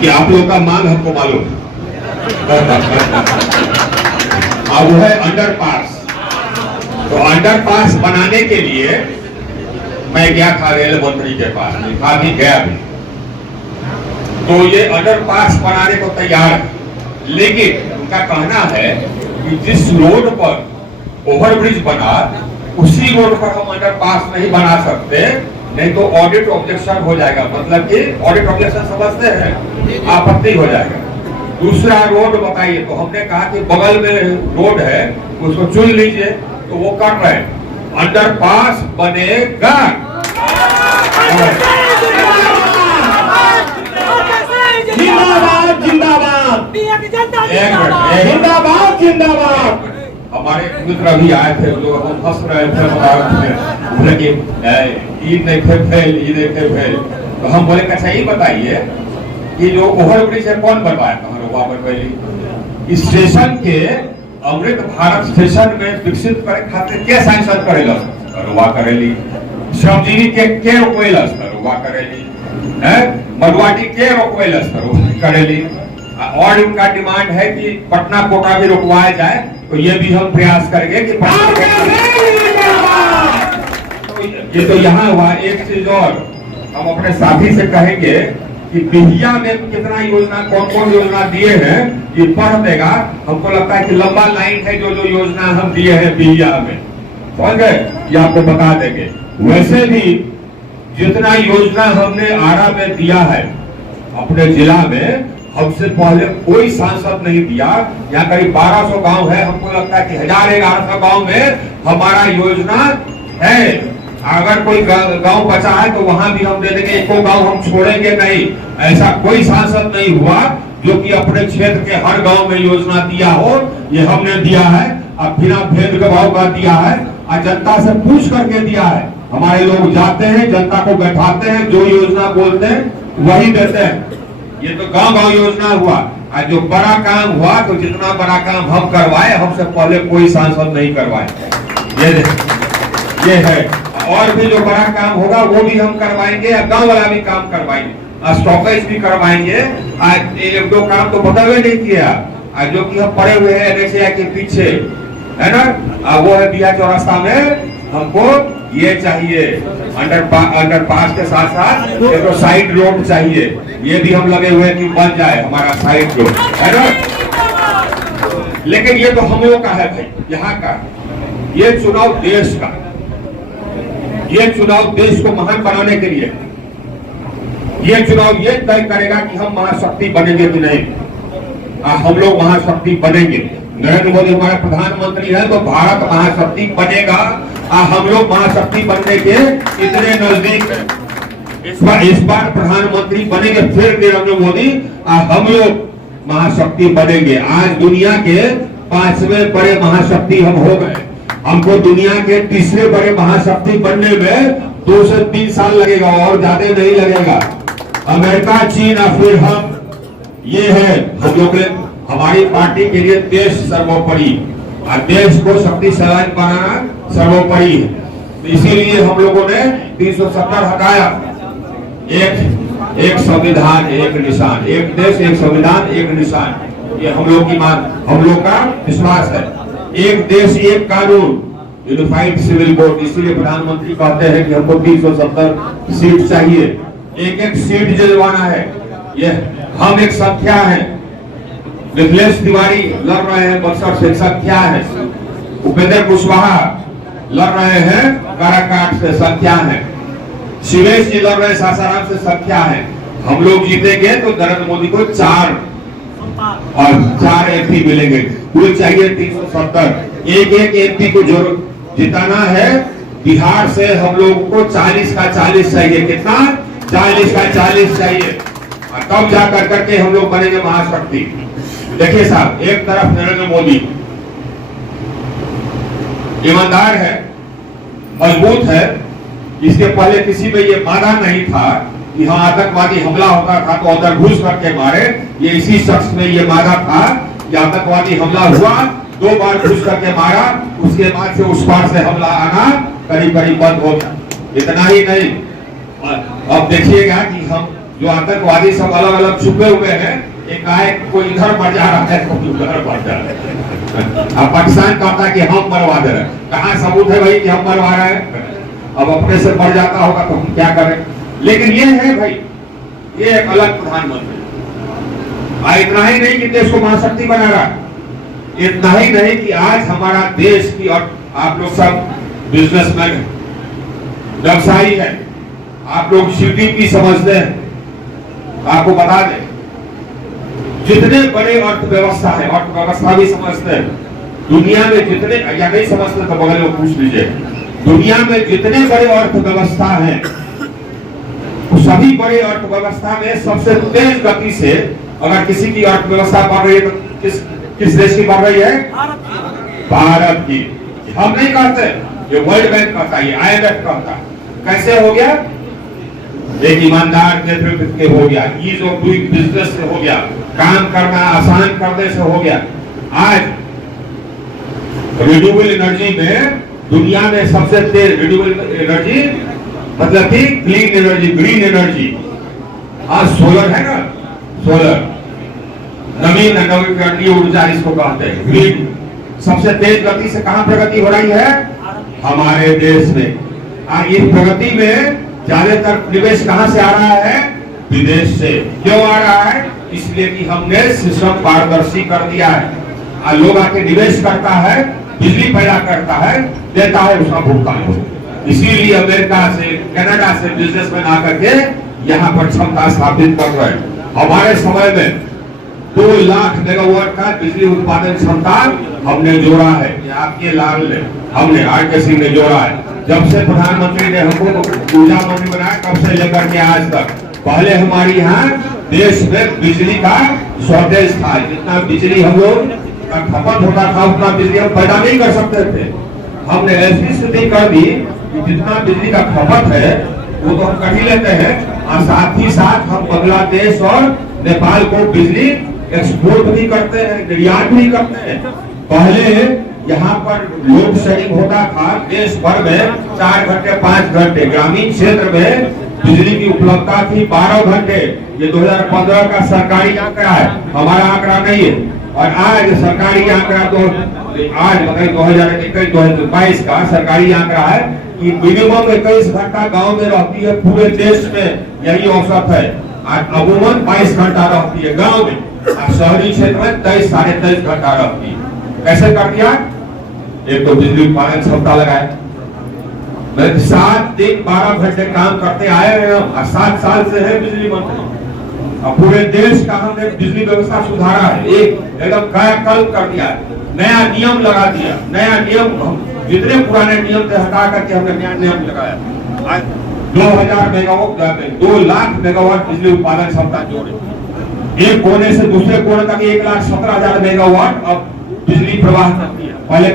कि आप लोग का मांग हमको मालूम अब वो है अंडरपास। तो अंडरपास बनाने के लिए मैं गया था रेल मंत्री के पास, था भी गया भी। तो ये अंडरपास बनाने को तैयार है, लेकिन उनका कहना है कि जिस रोड पर ओवरब्रिज बना उसी रोड पर हम अंडरपास नहीं बना सकते, नहीं तो ऑडिट ऑब्जेक्शन हो जाएगा। मतलब कि ऑडिट ऑब्जेक्शन समझते हैं, आपत्ति हो जाएगा। दूसरा रोड बताइए। तो हमने कहा कि बगल में रोड है उसको चुन लीजिए, तो वो कर रहे हैं। अंडरपास बनेगा। जिंदाबाद जिंदाबाद जिंदाबाद जिंदाबाद। हमारे मित्र अभी आए थे, लोग हम हंस रहे थे, लेकिन ईद नहीं थे फेल, ईद नहीं थे फेल। तो हम बोले अच्छा ये बताइए कि जो ओवरब्रिज है कौन बनवाया? स्टेशन के अमृत भारत स्टेशन में विकसित करे खातिर के सैंक्शन करेला? करेली। श्रमजीवी के रोकवेला? करेली। मधुवाटी के रोकवेला? करेली। और इनका डिमांड है कि पटना कोटा भी रुकवाया जाए, तो ये भी हम प्रयास करेंगे कि ये तो यहाँ हुआ। एक चीज और हम अपने साथी से कहेंगे कि बिहिया में कितना योजना, कौन कौन योजना दिए हैं, ये पढ़ देगा। हमको लगता है कि लंबा लाइन है जो जो योजना हम दिए हैं बिहिया में, समझ गए? ये आपको बता देंगे। वैसे भी जितना योजना हमने आरा में दिया है अपने जिला में, हमसे पहले कोई सांसद नहीं दिया। यहाँ करीब 1200 गांव है, हमको लगता है कि 1100 गांव में हमारा योजना है। अगर कोई गांव बचा है तो वहां भी हम दे देंगे, एको गांव हम छोड़ेंगे नहीं। ऐसा कोई सांसद नहीं हुआ जो कि अपने क्षेत्र के हर गांव में योजना दिया हो। ये हमने दिया है, अब बिना भेदभाव का दिया है, और जनता से पूछ करके दिया है। हमारे लोग जाते हैं, जनता को बैठाते हैं, जो योजना बोलते हैं वही देते हैं। ये तो गांव गांव योजना हुआ। और जो बड़ा काम हुआ, तो जितना बड़ा काम हम करवाए, हमसे पहले कोई सांसद नहीं करवाए। ये है। और भी जो बड़ा काम होगा वो भी हम करवाएंगे, गांव वाला भी काम करवाएंगे, स्टॉपेज भी करवाएंगे। आज एक दो काम तो बदलवे नहीं किया, आज जो कि हम पड़े हुए हैं NHAI के पीछे, है ना, वो है बिया चौरास्ता में। हमको ये चाहिए अंडरपास के साथ साथ एक तो साइड रोड चाहिए। ये भी हम लगे हुए कि बन जाए हमारा साइड रोड, है ना। लेकिन ये तो हम लोग का है भाई, यहाँ का। ये चुनाव देश का, ये चुनाव देश को महान बनाने के लिए, ये चुनाव ये तय करेगा कि हम महाशक्ति बनेंगे कि नहीं। हम लोग महाशक्ति बनेंगे। नरेंद्र मोदी हमारे प्रधानमंत्री हैं, तो भारत महाशक्ति बनेगा। हम लोग महाशक्ति बनने के इतने नजदीक हैं। इस बार प्रधानमंत्री बनेंगे फिर नरेंद्र मोदी, हम लोग महाशक्ति बनेंगे। आज दुनिया के 5वें बड़े महाशक्ति हम हो गए। हमको दुनिया के तीसरे बड़े महाशक्ति बनने में 2 से 3 साल लगेगा, और ज्यादा नहीं लगेगा। अमेरिका, चीन और फिर हम। ये है हम लोग, हमारी पार्टी के लिए देश सर्वोपरि, और देश को शक्तिशाली बनाना सर्वोपरि है। तो इसीलिए हम लोगों ने 370 हटाया। एक संविधान एक निशान, एक देश एक संविधान एक निशान, ये हम लोग की मान, हम लोग का विश्वास है। एक देश एक कानून, यूनिफाइड सिविल कोड। इसीलिए प्रधानमंत्री कहते हैं कि हमको 370 सीट चाहिए, एक एक सीट जिलवाना है। ये हम एक संख्या है। मिथिलेश तिवारी लड़ रहे हैं बक्सर से, संख्या है। उपेंद्र कुशवाहा लड़ रहे हैं काराकाट से, संख्या है। शिवेश जी लड़ रहे सासाराम से, संख्या है। हम लोग जीतेंगे तो नरेंद्र मोदी को 4 और 4 MP मिलेंगे। कुल चाहिए 370। एक MP को जो जिताना है, बिहार से हम लोगों को 40 का 40 चाहिए। कितना? 40 का 40 चाहिए, और तब जाकर करके हम लोग बनेंगे महाशक्ति। देखिए साहब, एक तरफ नरेंद्र मोदी ईमानदार है, मजबूत है। इसके पहले किसी में ये वादा नहीं था कि हाँ आतंकवादी हमला होता था तो अंदर घुस करके मारे। ये इसी शख्स में ये वादा था कि आतंकवादी हमला हुआ, 2 बार घुस करके मारा, उसके बाद से उस पार से हमला आना करीब करीब बंद हो गया। इतना ही नहीं, अब देखिएगा कि हम जो आतंकवादी सब अलग अलग छुपे हुए हैं, एक आए कोई इधर मर जा रहा है, कोई उधर मर जा रहा है। अब पाकिस्तान कहता है कि हम मरवा दे रहे हैं, कहाँ सबूत है भाई कि हम मरवा रहे हैं? अब अपने से मर जाता होगा तो हम क्या करें? लेकिन ये है भाई, ये एक अलग प्रधानमंत्री। इतना ही नहीं कि देश को महाशक्ति बना रहा, इतना ही नहीं कि आज हमारा देश की, और आप लोग सब बिजनेसमैन हैं, व्यवसायी है, आप लोग जीडीपी समझते हैं, आपको बता दें जितने बड़े अर्थव्यवस्था है, अर्थव्यवस्था भी समझते हैं, दुनिया में जितने, या नहीं समझते तो बगल में पूछ लीजिए, दुनिया में जितने बड़े अर्थव्यवस्था हैं, सभी बड़े अर्थव्यवस्था में सबसे तेज गति से अगर किसी की अर्थव्यवस्था बढ़ रही है तो किस देश की बढ़ रही है? भारत की। हम नहीं कहते, ये वर्ल्ड बैंक कहता है, ये IMF कहता है। कैसे हो गया? एक ईमानदार नेतृत्व के हो गया, ईज ऑफ डूइंग बिजनेस से हो गया, काम करना आसान करने से हो गया। आज रिन्यूएबल एनर्जी में दुनिया में सबसे तेज रिन्यूएबल एनर्जी मतलब कि क्लीन एनर्जी, ग्रीन एनर्जी, आज सोलर है ना, सोलर नवीकरणीय ऊर्जा इसको कहते हैं, ग्रीन। सबसे तेज गति से कहां प्रगति हो रही है? हमारे देश में। इस प्रगति में ज्यादातर निवेश कहां से आ रहा है? विदेश से। क्यों आ रहा है? इसलिए कि हमने सिस्टम पारदर्शी कर दिया है। लोग आके निवेश करता है, बिजली पैदा करता है, देता है, उसका भुगतान हो। इसीलिए अमेरिका से, कनाडा से बिजनेसमैन आकर के यहाँ पर क्षमता स्थापित कर रहे हैं। हमारे समय में 2 लाख मेगावाट का बिजली उत्पादन क्षमता हमने जोड़ा है। आपके लाल ने, हमने RK सिंह ने जोड़ा है। जब से प्रधानमंत्री ने हमको ऊर्जा मंत्री बनाया, तब से लेकर के आज तक। पहले हमारे यहाँ देश में बिजली का शॉर्टेज था, जितना बिजली हम लोग का खपत होता था उतना बिजली हम पैदा नहीं कर सकते थे। हमने ऐसी स्थिति कर दी कि जितना बिजली का खपत है वो तो हम कर ही लेते हैं, और साथ ही साथ हम बांग्लादेश और नेपाल को बिजली एक्सपोर्ट भी करते हैं, निर्यात भी करते हैं। पहले यहाँ पर लोड शेडिंग होता था देश भर में 4 घंटे 5 घंटे, ग्रामीण क्षेत्र में बिजली की उपलब्धता थी 12 घंटे। ये 2015 का सरकारी आंकड़ा है, हमारा आंकड़ा नहीं है। और आज सरकारी आंकड़ा तो आज मतलब 2021-2022 का सरकारी आंकड़ा है कि मिनिमम 21 घंटा गांव में रहती है, पूरे देश में यही औसत है। अमूमन 22 घंटा रहती है गांव में, शहरी क्षेत्र में 23 साढ़े 23 घंटा रहती है। कैसे कर दिया? एक तो बिजली उत्पादन क्षमता लगाए, 7 दिन 12 घंटे काम करते आए हैं, 7 साल से है बिजली मंत्री। अब पूरे देश का हमने बिजली व्यवस्था सुधारा है, एकदम कायाकल्प कर दिया है, नया नियम लगा दिया। नया नियम, जितने पुराने नियम थे हटा करके हमने नया नियम लगाया। आज 2000 मेगावाट, 2 लाख मेगावाट बिजली उत्पादन क्षमता जोड़े, एक कोने से दूसरे कोने तक 1,17,000 मेगावाट अब बिजली प्रवाह करती है। पहले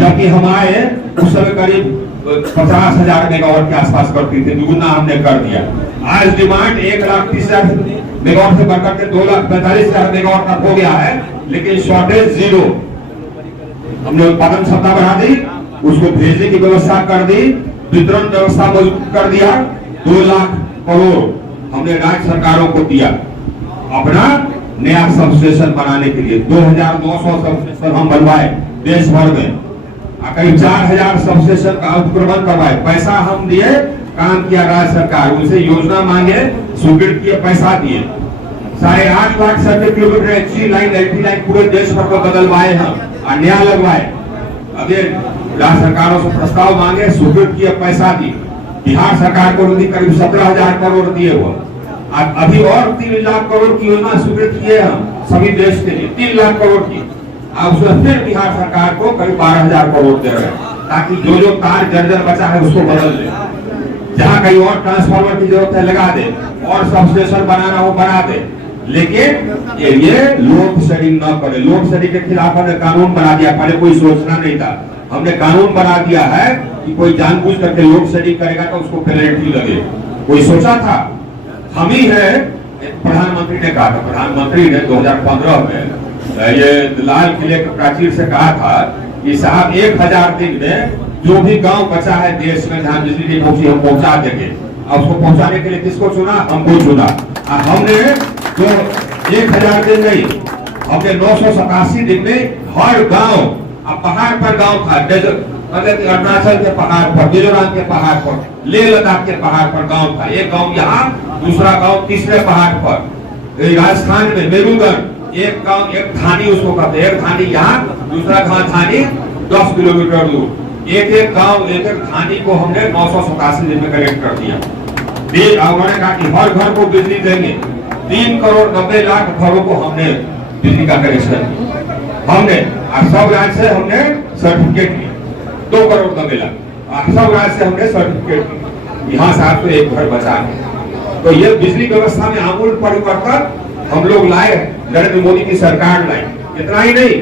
जबकि हम आए उस समय करीब 50,000 मेगावाट के आसपास करती थी, दुगुना हमने कर दिया। आज डिमांड 1,30,000 मेगावाट से बढ़कर के 2,45,000 मेगावाट तक हो गया है, लेकिन शॉर्टेज 0। हमने उत्पादन क्षमता बढ़ा दी, उसको भेजने की व्यवस्था कर दी, वितरण व्यवस्था मजबूत कर दिया। 2 लाख करोड़ हमने राज्य सरकारों को दिया अपना नया सबस्टेशन बनाने के लिए। 2,900 सबस्टेशन हम बनवाए देश भर में, करीब 4,000 सबस्टेशन का उत्क्रमण करवाए। पैसा हम दिए, काम किया राज्य सरकार, उनसे योजना मांगे, स्वीकृत किए, पैसा दिए। 8.5 lakh 70 kilometre HC line, LT line पूरे देश भर में बदलवाए हम और नया लगवाए। अभी राज्य सरकारों से प्रस्ताव मांगे, स्वीकृत किए, पैसा दिए। बिहार सरकार को करीब 17,000 करोड़ दिए हुआ। अभी और 3 लाख करोड़ की योजना स्वीकृत किए हम सभी देश के लिए, 3 लाख करोड़ की। उसमें फिर बिहार सरकार को करीब 12,000 करोड़ दे रहे हैं, ताकि जो तार जर्जर बचा है उसको बदल दे, जहाँ कहीं और ट्रांसफार्मर की जरूरत है लगा दे, और सबस्टेशन बनाना हो बना दे। लेकिन ये लोड शेडिंग न करे। लोड शेडिंग के खिलाफ हमने कानून बना दिया, पहले कोई सोचना नहीं था, हमने कानून बना दिया है कि कोई जानबूझ करके लोड शेडिंग करेगा तो उसको पेनल्टी लगे। कोई सोचा था? हम ही है। प्रधानमंत्री ने कहा था, प्रधानमंत्री ने 2015 में ये लाल किले के प्राचीर से कहा था कि साहब 1000 दिन में जो भी गांव बचा है देश में जहां बिजली नहीं पहुंची हम पहुंचा देंगे। और उसको पहुंचाने के लिए किसको चुना? हमको चुना। और हमने जो 1000 दिन नहीं, हमने 987 दिन में हर गांव, अब पहाड़ पर गांव था, मतलब अरुणाचल के पहाड़ पर, मिजोरम के पहाड़ पर, लेह लद्दाख के पहाड़ पर गांव था। एक गांव यहाँ, दूसरा गांव तीसरे पहाड़ पर। राजस्थान में मेरुगढ़, एक गांव, एक थानी उसको कहते हैं, एक थानी यहाँ, दूसरा गांव थानी 10 किलोमीटर दूर। एक एक गांव, एक एक थानी को हमने 987 दिन में कलेक्ट कर दिया। उन्होंने कहा कि हर घर को बिजली देंगे। 3 करोड़ 90 लाख घरों को हमने बिजली का कनेक्शन हमने, और सब राज्य से हमने सर्टिफिकेट लिया। 2 करोड़ 90 लाख सब राज्य से हमने सर्टिफिकेट लिया। यहाँ से आपको एक घर बचा है। तो ये बिजली व्यवस्था में आमूल परिवर्तन हम लोग लाए, नरेंद्र मोदी की सरकार लाई। इतना ही नहीं,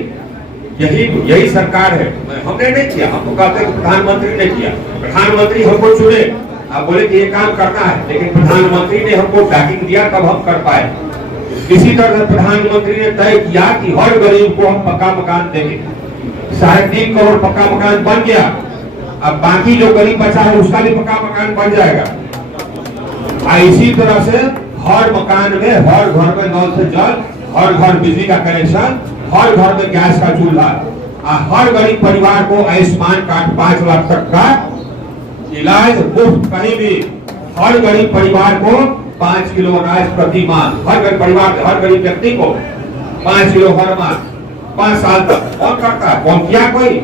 यही सरकार है, हमने नहीं किया। हमको कहते हैं प्रधानमंत्री ने किया। प्रधानमंत्री हमको चुने, आप बोले कि ये काम करना है, लेकिन प्रधानमंत्री ने हमको बैकिंग दिया तब हम कर पाए। इसी तरह प्रधानमंत्री ने तय किया कि हर गरीब को हम पक्का मकान देंगे। 3.5 करोड़ पक्का मकान बन गया। अब बाकी जो गरीब बचा है उसका भी पक्का मकान बन जाएगा। इसी तरह से हर मकान में, हर घर में नल से जल, हर घर बिजली का कनेक्शन, हर घर में गैस का चूल्हा, हर गरीब परिवार को आयुष्मान कार्ड 5 लाख तक का इलाज मुफ्त कहीं भी। हर गरीब परिवार को 5 किलो अनाज प्रति माह, हर गरीब परिवार, हर गरीब व्यक्ति को 5 किलो हर माह 5 साल तक। कौन करता है? कौन किया? कोई।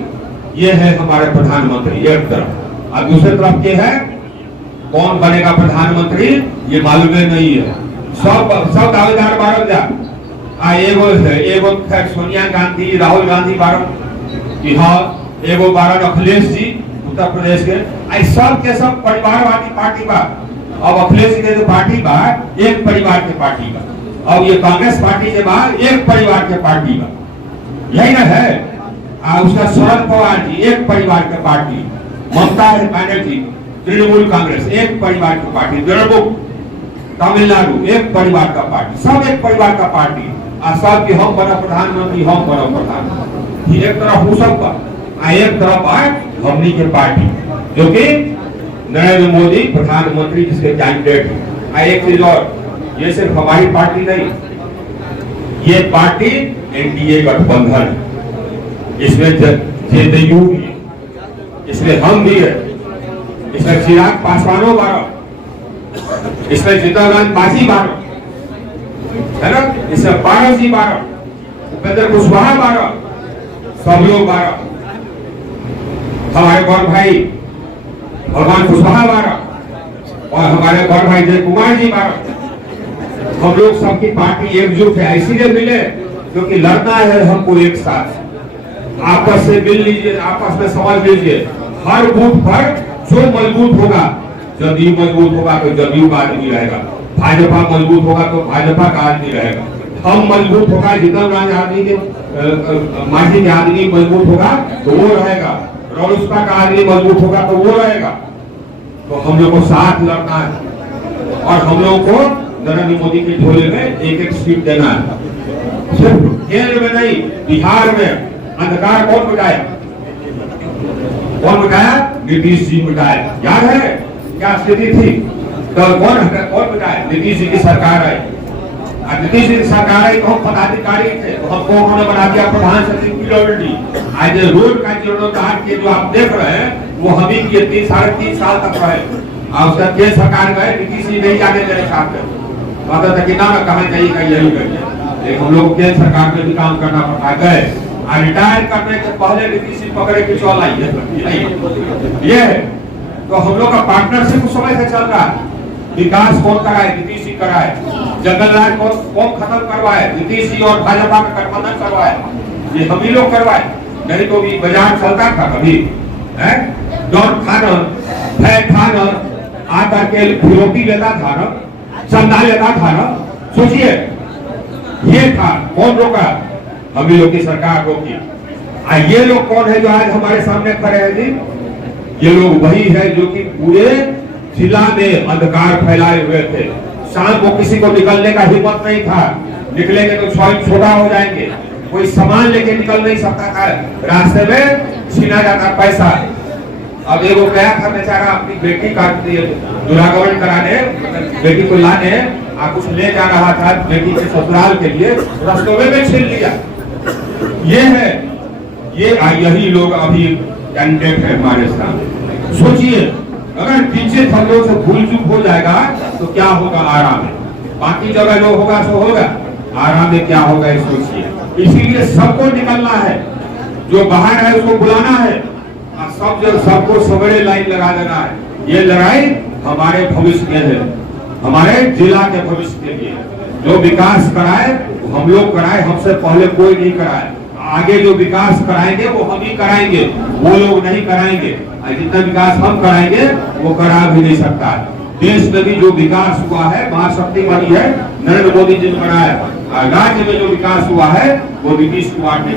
ये है हमारे प्रधानमंत्री एक तरफ। और दूसरी तरफ ये है, कौन बनेगा प्रधानमंत्री ये मालूम नहीं है। सब दावेदार बारह जा, एगो खैर सोनिया गांधी, राहुल गांधी बारह, बिहार एगो बारह, अखिलेश जी उत्तर प्रदेश के, सब के सब परिवारवादी पार्टी बा। अब अखिलेश जी के जो पार्टी बा, एक परिवार के पार्टी बा। अब ये कांग्रेस पार्टी के बाद एक परिवार के पार्टी बा, यही ना है। उसका शरद पवार जी एक परिवार के पार्टी, ममता बनर्जी तृणमूल कांग्रेस एक परिवार की पार्टी, द्रमुक तमिलनाडु एक परिवार का पार्टी, सब एक परिवार का पार्टी। सब की हम बना प्रधानमंत्री, हम बना प्रधानमंत्री। एक तरफ वो सब का, एक तरफ हमनी के पार्टी, जो कि नरेंद्र मोदी प्रधानमंत्री जिसके कैंडिडेट है। एक चीज और, ये सिर्फ हमारी पार्टी नहीं, ये पार्टी एनडीए गठबंधन, इसमें जेडीयू भी है, इसमें हम भी है, इसमें चिराग पासवानों 12, इसमें जीतनराम मांझी 12 है ना, इसमें 12 जी 12, उपेंद्र कुशवाहा 12, सब लोग 12, हमारे गौर भाई भगवान कुशवाहा 12 और हमारे गौर भाई जय कुमार जी 12। हम लोग सबकी पार्टी एकजुट है, इसीलिए मिले क्योंकि लड़ना है हमको एक साथ। आपस से मिल लीजिए, आपस में समझ लीजिए। हर बूथ पर जो मजबूत होगा, जदयू मजबूत होगा तो जदयू का आदमी रहेगा, भाजपा मजबूत होगा तो भाजपा का आदमी रहेगा, हम मजबूत होगा जीतनराम आदमी के मांझी के आदमी मजबूत होगा तो वो रहेगा, रालोसपा का आदमी मजबूत होगा तो वो रहेगा। तो हम लोग को साथ लड़ना है और हम लोग को नरेंद्र मोदी के झोले में एक एक सीट देना है। सिर्फ केंद्र में नहीं, बिहार में अंधकार कौन मिटाया? कौन मिटाया? नीतीश जी मिटाया। याद है क्या स्थिति थी? तो कौन मिटाया? नीतीश जी की सरकार आई। नीतीश जी की सरकार आई तो हम पदाधिकारी थे, तो हमको उन्होंने बना दिया प्रधान सचिव पीडब्ल्यूडी। आज रोड का जीर्णोद्धार के जो आप देख रहे हैं वो हम ही किए 3-3.5 साल तक रहे। और उसका केंद्र सरकार गए, नीतीश जी नहीं जाने मेरे साथ में, कहता था कि ना कहाँ जाइएगा यही करिए। हम लोग केंद्र सरकार में भी काम करना पड़ता गए। रिटायर करने के पहले नीतीश जी पकड़े कि चल आइए, ये है। तो हम लोग का पार्टनरशिप उस समय से चल रहा है। विकास कौन कराए? नीतीश जी कराए। जंगल राज कौन खत्म करवाए? नीतीश जी और भाजपा का गठबंधन करवाए। ये हम ही लोग करवाए, नहीं तो भी बाजार चलता था कभी? डॉन था न, फैट था न, आकर के फिरौती लेता था न, चंदा लेता था न। सोचिए, ये था, कौन रोका? हम ही लोग की सरकार रोकी। ये लोग कौन है जो आज हमारे सामने खड़े हैं जी? ये लोग वही है जो कि पूरे जिला में अंधकार फैलाए हुए थे। शाम को किसी को निकलने का हिम्मत नहीं था, निकलेंगे तो छोटा हो जाएंगे, कोई सामान लेके निकल नहीं सकता था, रास्ते में छीना जाता पैसा। अब एगो गया था बेचारा अपनी बेटी का दुरागमन कराने, बेटी को लाने कुछ ले जा रहा था बेटी के ससुराल के लिए, रस्तों में छीन लिया। ये है, यही लोग अभी कैंडिडेट है हमारे साथ। सोचिए अगर पीछे थल्लों से भूल चूक हो जाएगा तो क्या होगा आराम में, बाकी जगह जो होगा सो होगा, आराम में क्या होगा ये सोचिए। इसीलिए सबको निकलना है, जो बाहर है उसको बुलाना है, सबको सवेरे लाइन लगा देना है। ये लड़ाई हमारे भविष्य के है, हमारे जिला के भविष्य के लिए। जो विकास कराए वो हम लोग कराए, हमसे पहले कोई नहीं कराए। आगे जो विकास कराएंगे वो हम ही कराएंगे, वो लोग नहीं कराएंगे। जितना विकास हम कराएंगे वो करा भी नहीं सकता। देश में भी जो विकास हुआ है, महाशक्ति बनी है, नरेंद्र मोदी जी ने बनाया। राज्य में जो विकास हुआ है वो नीतीश कुमार ने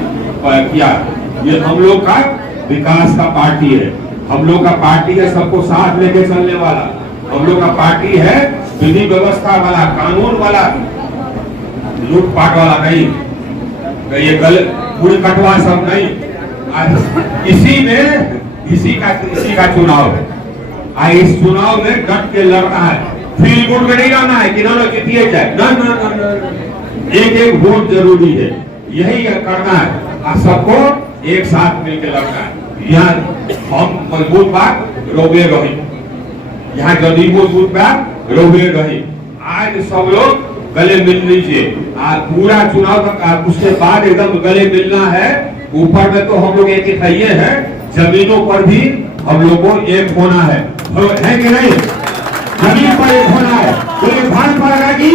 किया। ये हम लोग का विकास का पार्टी है, हम लोग का पार्टी है सबको साथ लेके चलने वाला, हम लोग का पार्टी है विधि व्यवस्था वाला, कानून वाला, लूटपाट वाला नहीं, ये पूरी कटवा सब नहीं। इसी का चुनाव है। इस चुनाव में डट के लड़ना है, फील गुड में नहीं रहना है कि ना जीतिए जाए, ना। एक वोट जरूरी है, यही करना है। सबको एक साथ मिलकर लड़ना है। यहाँ हम मजबूत बात रोबे रही, यहाँ जदयू मजबूत बात रोबे रही। आज सब लोग गले मिल लीजिए। आज पूरा चुनाव तक उसके बाद एकदम गले मिलना है। ऊपर में तो हम लोग एक ही हैं, जमीनों पर भी हम लोग को एक होना है कि नहीं? जमीन पर एक होना है। भारत माता की